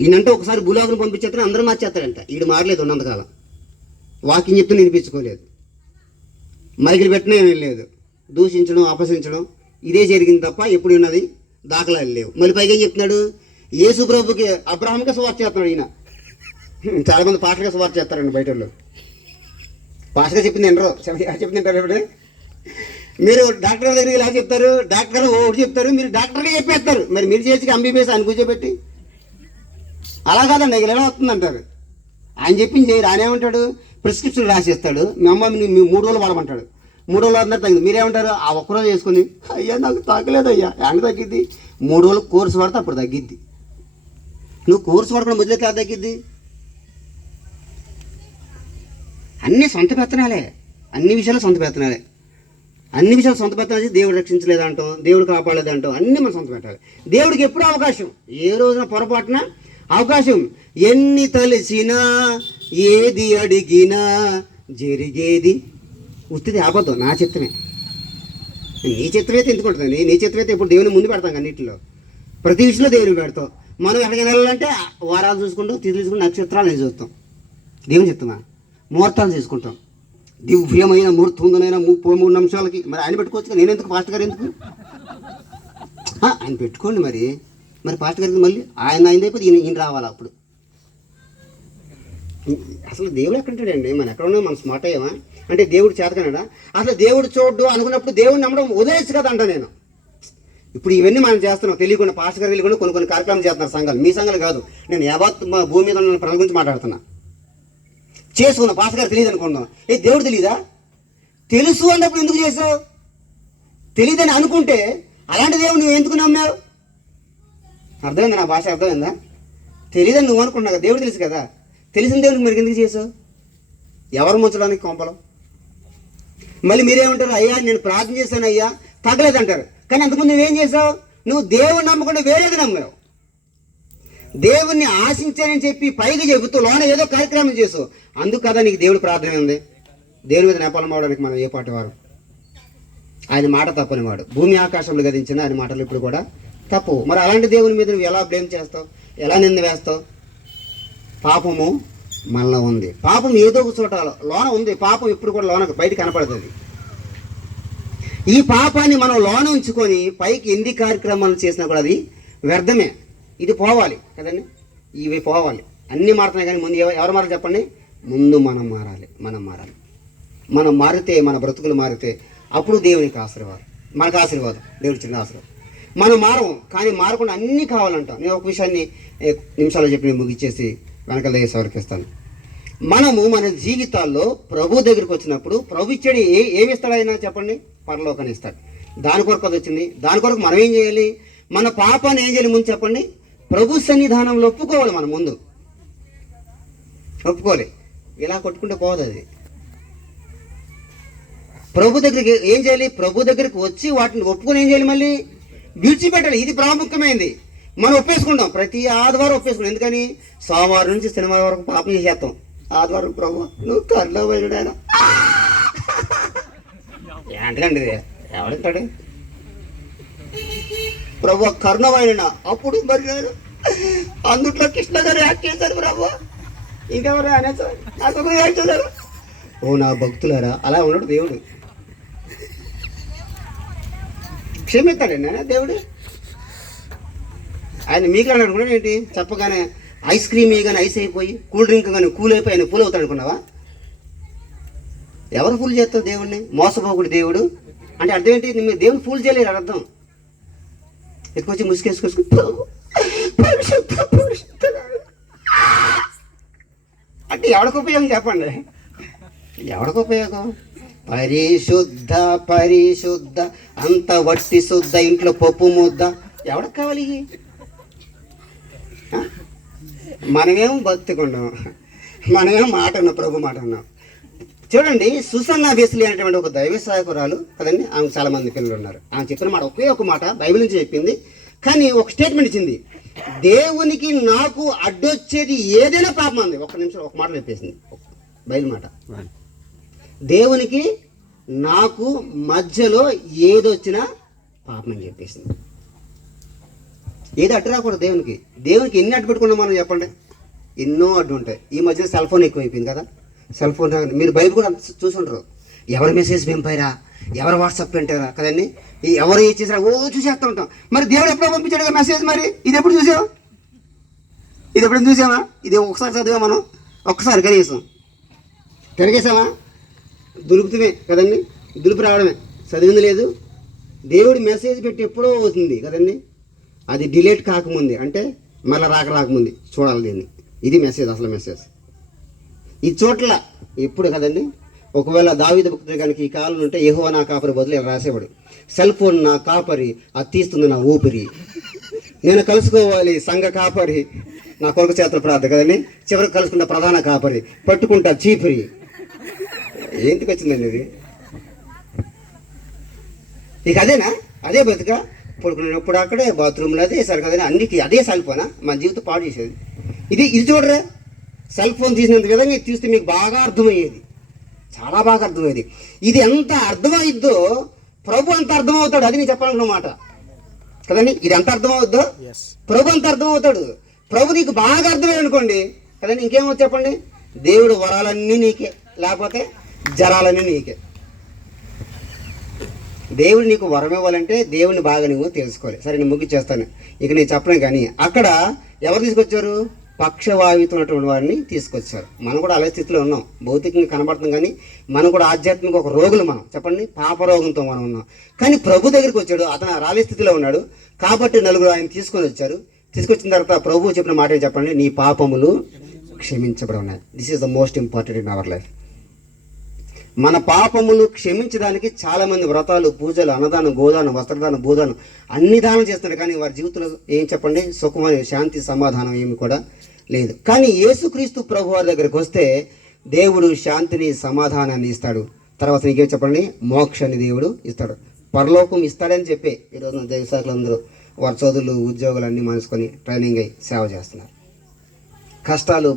ఈయనంటే ఒకసారి భూలోకను పంపించేస్తాను అందరూ మార్చేస్తాడంట. ఈడు మారలేదు ఉన్నంతకాలం. వాకింగ్ చెప్తే వినిపించుకోలేదు. మైకిలు పెట్టినా ఏమీ లేదు. దూషించడం అపహసించడం ఇదే జరిగింది తప్ప ఎప్పుడు ఉన్నది? దాఖలాలు లేవు. మళ్ళీ పైగా ఏం చెప్తున్నాడు? యేసు ప్రభుకి అబ్రహాంగా సువార్త చేస్తున్నాడు ఈయన. చాలామంది పాటలుగా పాటగా సువార్త చేస్తారండి బయట వాళ్ళు పాటగా చెప్పింది వినరు చెప్పింది వింటారు ఇప్పుడు. మీరు డాక్టర్ దగ్గరికి ఇలా చెప్తారు? డాక్టర్ ఒకటి చెప్తారు. మీరు డాక్టర్గా చెప్పేస్తారు. మరి మీరు చేసి ఎంబీబీఎస్ అని కూర్చోబెట్టి అలా కాదండి ఇక వస్తుంది అంటారు ఆయన చెప్పింది చేయరు ఆయన ఏమంటాడు ప్రిస్క్రిప్షన్ రాసిస్తాడు మీ అమ్మ మీ మూడు రోజులు వాడమంటాడు. మూడు రోజులు అందరూ తగ్గింది. మీరేమంటారు? ఆ ఒక్కరోజు వేసుకుని అయ్యా నాకు తగ్గలేదు అయ్యా ఎండ తగ్గిద్ది? మూడు రోజులు కోర్సు పడితే అప్పుడు తగ్గిద్ది. నువ్వు కోర్సు పడకుండా మొదలైతే కాదు తగ్గిద్ది? అన్నీ సొంత పెత్తనాలే. అన్ని విషయాలు సొంత పెత్తనాలే. అన్ని విషయాలు సొంత పెత్తనాలు దేవుడు రక్షించలేదంటాం దేవుడు కాపాడలేదంటాం అన్నీ మనం సొంత పెట్టాలి దేవుడికి ఎప్పుడు అవకాశం? ఏ రోజున పొరపాటున అవకాశం. ఎన్ని తలసినా ఏది అడిగినా జరిగేది ఉత్తిది ఆపద్దు నా చిత్తమే. నీ చిత్తమైతే ఎందుకు ఉంటుంది? నీ చిత్తమైతే ఇప్పుడు దేవుని ముందు పెడతాం అన్నింటిలో ప్రతి విషయంలో దేవుని పెడతాం. మనం ఎక్కడికి వెళ్ళాలంటే వారాలు చూసుకుంటాం తిథులు చూసుకుంటాం నక్షత్రాలు చూస్తాం. దేవుని చిత్తమా? ముహూర్తాలు చేసుకుంటాం. దివ్యమైన ముహూర్తుందనైన ముప్పై మూడు నిమిషాలకి. మరి ఆయన పెట్టుకోవచ్చు నేను ఎందుకు ఫాస్ట్ గారు ఎందుకు? ఆయన పెట్టుకోండి మరి. మరి పాస్టర్ గారికి మళ్ళీ ఆయన ఆయన అయిపోతే ఈయన ఈయన రావాలి అప్పుడు. అసలు దేవుడు ఎక్కడుంటాడండి మనం ఎక్కడ ఉన్నాం? మనం స్మార్ట్ అయ్యామా? అంటే దేవుడు చేతకనడా అసలు దేవుడు చూడ్డు అనుకున్నప్పుడు దేవుడు నమ్మడం వదిలేచ్చు కదా అంట నేను. ఇప్పుడు ఇవన్నీ మనం చేస్తున్నాం. తెలియకుండా పాస్టర్ గారు తెలియకుండా కొన్ని కొన్ని కార్యక్రమాలు చేస్తున్నారు సంఘాలు. మీ సంఘాలు కాదు. నేను యావత్ మా భూమి మీద ఉన్న ప్రజల గురించి మాట్లాడుతున్నా. చేసుకున్నా పాస్టర్ గారు తెలియదు అనుకుందాం ఏ దేవుడు తెలీదా? తెలుసు అన్నప్పుడు ఎందుకు చేసావు తెలియదని అనుకుంటే అలాంటి దేవుడు నువ్వు ఎందుకు నమ్మావు అర్థమైందా? నా భాష అర్థమైందా? తెలియదని నువ్వు అనుకున్నావు కదా దేవుడు తెలుసు కదా. తెలిసిన దేవుడికి మరి ఎందుకు చేసావు? ఎవరు ముంచడానికి కొంపలం? మళ్ళీ మీరేమంటారు? అయ్యా నేను ప్రార్థన చేశాను అయ్యా తగ్గలేదంటారు. కానీ అంతకుముందు నువ్వేం చేసావు? నువ్వు దేవుని నమ్మకుండా వేరేది నమ్మావు దేవుణ్ణి ఆశించానని చెప్పి పైకి చెబుతూ లోన ఏదో కార్యక్రమం చేసావు. అందుకు కదా నీకు దేవుడు ప్రార్థన ఉంది. దేవుని మీద నేపాలం అవడానికి మనం ఏ పాట వారు? ఆయన మాట తప్పని వాడు భూమి ఆకాశంలో గదించిన ఆయన మాటలు ఇప్పుడు కూడా తప్పు. మరి అలాంటి దేవుని మీద నువ్వు ఎలా బ్లేమ్ చేస్తావు? ఎలా నింద వేస్తావు? పాపము మనలో ఉంది. పాపం ఏదో ఒక చోట లోన ఉంది. పాపం ఇప్పుడు కూడా లోన బయట కనపడుతుంది ఈ పాపాన్ని మనం లోన ఉంచుకొని పైకి ఎన్ని కార్యక్రమాలు చేసినా కూడా అది వ్యర్థమే. ఇది పోవాలి కదండి? ఇవి పోవాలి. అన్నీ మారుతున్నాయి కానీ ముందు ఎవరు మారాలి చెప్పండి? ముందు మనం మారాలి. మనం మారాలి. మనం మారితే మన బ్రతుకులు మారితే అప్పుడు దేవునికి ఆశీర్వాదం. మనకు ఆశీర్వాదం. దేవుడి చిన్న ఆశీర్వాదం. మనం మారం కానీ మారకుండా అన్నీ కావాలంట. నేను ఒక విషయాన్ని నిమిషాలు చెప్పి ముగించేసి ముగిచ్చేసి వెనకాల దగ్గర సమర్పిస్తాను మనము మన జీవితాల్లో ప్రభు దగ్గరికి వచ్చినప్పుడు ప్రభు ఇచ్చాడు ఏ ఏమి ఇస్తాడు ఆయన చెప్పండి? పరలోకాన్ని ఇస్తాడు. దాని కొరకు అది వచ్చింది. దాని కొరకు మనం ఏం చేయాలి? మన పాపాన్ని ఏం చేయాలి ముందు చెప్పండి? ప్రభు సన్నిధానంలో ఒప్పుకోవాలి మనం ముందు. ఒప్పుకోవాలి. ఇలా కొట్టుకుంటే పోదు అది. ప్రభు దగ్గరికి ఏం చేయాలి? ప్రభు దగ్గరికి వచ్చి వాటిని ఒప్పుకొని ఏం చేయాలి మళ్ళీ? విడిచిపెట్టాలి. ఇది ప్రాముఖ్యమైనది మనం ఒప్పేసుకుంటాం. ప్రతి ఆదివారం ఒప్పేసుకుంటాం. ఎందుకని? సోమవారం నుంచి శనివారం వరకు పాపం చేసేస్తాం. ఆదివారం ప్రభు నువ్వు కర్లో వెళ్ళాడు ఏంటండి ఇది? ఎవడంటాడు ప్రభు కర్ణమైన అప్పుడు మరి అందుట్లో కృష్ణ గారు యాక్ట్ చేశారు ప్రభు. ఇంకెవరు? అనేసారు నాకు యాక్ట్ చేశారు. ఓ నా భక్తులారా అలా ఉన్నాడు దేవుడు. క్షమిస్తాడండి ఆయన దేవుడు? ఆయన మీకు అన్నాడు కూడా ఏంటి? చెప్పగానే ఐస్ క్రీమ్ కానీ ఐస్ అయిపోయి కూల్ డ్రింక్ కానీ కూల్ అయిపోయి ఆయన కూల్ అవుతాడు అనుకున్నావా? ఎవరు ఫుల్ చేస్తారు దేవుడిని మోసపోకుడు దేవుడు. అంటే అర్థం ఏంటి? మీరు దేవుని ఫుల్ చేయలేరు అర్థం. ఎక్కువ వచ్చి ముసుకేసుకొసుకు అంటే ఎవరికి ఉపయోగం చెప్పండి. ఎవరికి ఉపయోగం? పరిశుద్ధ పరిశుద్ధ అంత వట్టి శుద్ధ ఇంట్లో పప్పు ముద్ద. ఎవరికి కావాలి మనమేం బతుకున్నాం? మనమేం మాట అన్నాం ప్రభు మాట అన్నాం. చూడండి సుసన్న బేసిలి అనేటువంటి ఒక దైవ సహాయకురాలు కదండి? ఆమె చాలా మంది పిల్లలు ఉన్నారు. ఆమె చెప్పిన మాట ఒకే ఒక మాట బైబిల్ నుంచి చెప్పింది. కానీ ఒక స్టేట్మెంట్ ఇచ్చింది. దేవునికి నాకు అడ్డొచ్చేది ఏదైనా పాపం అంది. ఒక నిమిషం ఒక మాట చెప్పేసింది. బయలు మాట. దేవునికి నాకు మధ్యలో ఏదొచ్చినా పాపం అని చెప్పేసింది. ఏది అడ్డు రాకూడదు దేవునికి. దేవునికి ఎన్ని అడ్డు పెట్టుకున్నాం మనం చెప్పండి. ఎన్నో అడ్డు ఉంటాయి. ఈ మధ్యన సెల్ ఫోన్ ఎక్కువైపోయింది కదా. సెల్ ఫోన్ మీరు బయట కూడా చూసుంటారు ఎవరి మెసేజ్ పంపారా ఎవరు వాట్సాప్ పెట్టారా కదండి. ఈ ఎవరు ఏ చేసారా ఓ చూసేస్తూ ఉంటాం. మరి దేవుడు ఎప్పుడో పంపించాడు కదా మెసేజ్ మరి? ఇది ఎప్పుడు చూసావు? ఇది ఎప్పుడు చూసామా ఇది ఒకసారి చదివా మనం. ఒక్కసారి కనీసం తిరగేసామా దులుపుతమే కదండి? దులుపు రావడమే. చదివింది లేదు. దేవుడు మెసేజ్ పెట్టి ఎప్పుడో అవుతుంది కదండి? అది డిలేట్ కాకముందే. అంటే మళ్ళీ రాక రాకముందే. చూడాలి దీన్ని. ఇది మెసేజ్ అసలు మెసేజ్. ఈ చోట్ల ఎప్పుడు కదండి? ఒకవేళ దావిద భక్తుడు కనుక ఈ కాలం ఉంటే ఏహో నా కాపరి బదులు ఇలా రాసేవాడు. సెల్ ఫోన్ నా కాపరి అది తీస్తుంది నా ఊపిరి. నేను కలుసుకోవాలి సంఘ కాపరి. నా కొరకు చేతుల ప్రార్థన కదండి? చివరికి కలుసుకున్న ప్రధాన కాపరి. పట్టుకుంటా చీపిరి. ఏంటికి వచ్చిందండి ఇది? ఇక అదేనా? అదే బతుక? పడుకునేటప్పుడు అక్కడే బాత్రూమ్లో అదే సరి కదండి అన్నికి అదే సెల్ ఫోనా? మన జీవితం పాడు చేసేది. ఇది ఇది చూడరా? సెల్ ఫోన్ తీసినంత విధంగా ఇది చూస్తే మీకు బాగా అర్థమయ్యేది. చాలా బాగా అర్థమయ్యేది. ఇది ఎంత అర్థమైద్దో ప్రభు అంత అర్థమవుతాడు అది నేను చెప్పాలన్నమాట కదండి? ఇది ఎంత అర్థమవుద్దో? ప్రభు అంత అర్థమవుతాడు. ప్రభు నీకు బాగా అర్థమైంది అనుకోండి కదండి? ఇంకేమో చెప్పండి? దేవుడు వరాలన్నీ నీకే. లేకపోతే జనాలని నీకే. దేవుడు నీకు వరం ఇవ్వాలంటే దేవుని బాగా నువ్వు తెలుసుకోవాలి. సరే నేను ముగించేస్తాను ఇక నేను చెప్పను కానీ అక్కడ ఎవరు తీసుకొచ్చారు? పక్షవాయువుతో ఉన్నటువంటి వారిని తీసుకొచ్చారు. మనం కూడా అలాగే స్థితిలో ఉన్నాం. భౌతికంగా కనబడుతుంది కానీ మనం కూడా ఆధ్యాత్మిక ఒక రోగులు మనం. చెప్పండి? పాప రోగంతో మనం ఉన్నాం. కానీ ప్రభు దగ్గరికి వచ్చాడు. అతను రాలే స్థితిలో ఉన్నాడు. కాబట్టి నలుగురు ఆయన తీసుకొని వచ్చారు. తీసుకొచ్చిన తర్వాత ప్రభువు చెప్పిన మాట చెప్పండి? నీ పాపములు క్షమించబడి ఉన్నాయి. This is the most important in our life మన పాపమును క్షమించడానికి చాలామంది వ్రతాలు పూజలు అన్నదానం గోదానం వస్త్రదానం భూదానం అన్ని దానం చేస్తున్నారు. కానీ వారి జీవితంలో ఏం చెప్పండి? సుఖమైన శాంతి సమాధానం ఏమి కూడా లేదు. కానీ యేసుక్రీస్తు ప్రభు వారి దగ్గరికి వస్తే దేవుడు శాంతిని సమాధానాన్ని ఇస్తాడు. తర్వాత నీకేం చెప్పండి? మోక్షాన్ని దేవుడు ఇస్తాడు. పరలోకం ఇస్తాడని చెప్పే ఈరోజు దేవశాఖలు అందరూ వారి చదువులు ఉద్యోగాలు అన్నీ మనసుకొని ట్రైనింగ్ అయ్యి సేవ చేస్తున్నారు. కష్టాలు